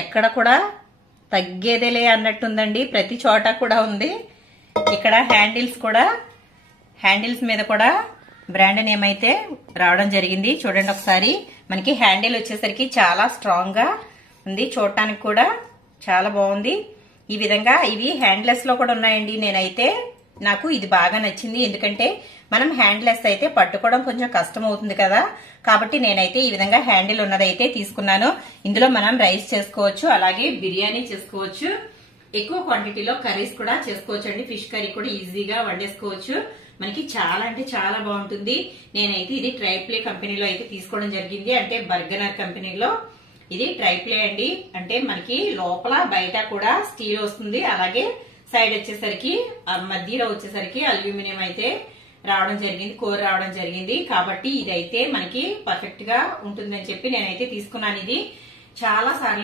ఎక్కడ కూడా తగ్గేదేలే అన్నట్టుందండి, ప్రతి చోట కూడా ఉంది. ఇక్కడ హ్యాండిల్స్ మీద కూడా బ్రాండ్ నేమ్ అయితే రావడం జరిగింది. చూడండి ఒకసారి, మనకి హ్యాండిల్ వచ్చేసరికి చాలా స్ట్రాంగ్ గా ఉంది, చూడటానికి కూడా చాలా బాగుంది. ఈ విధంగా ఇవి హ్యాండ్లెస్ లో కూడా ఉన్నాయండి. నాకు ఇది బాగా నచ్చింది, ఎందుకంటే మనం హ్యాండ్లెస్ అయితే పట్టుకోవడం కొంచెం కష్టం అవుతుంది కదా, కాబట్టి నేనైతే ఈ విధంగా హ్యాండిల్ ఉన్నదైతే తీసుకున్నాను. ఇందులో మనం రైస్ చేసుకోవచ్చు, అలాగే బిర్యానీ చేసుకోవచ్చు, ఎక్కువ క్వాంటిటీలో కర్రీస్ కూడా చేసుకోవచ్చు అండి. ఫిష్ కర్రీ కూడా ఈజీగా వండేసుకోవచ్చు. మనకి చాలా అంటే చాలా బాగుంటుంది. నేనైతే ఇది ట్రైప్లే కంపెనీలో అయితే తీసుకోవడం జరిగింది, అంటే బర్గనర్ కంపెనీలో. ఇది ట్రైప్లే అండి, అంటే మనకి లోపల బయట కూడా స్టీల్ వస్తుంది, అలాగే సైడ్ వచ్చేసరికి మధ్యలో వచ్చేసరికి అల్యూమినియం అయితే రావడం జరిగింది, కోర్ రావడం జరిగింది. కాబట్టి ఇదైతే మనకి పర్ఫెక్ట్ గా ఉంటుందని చెప్పి నేనైతే తీసుకున్నాను. ఇది చాలా సార్లు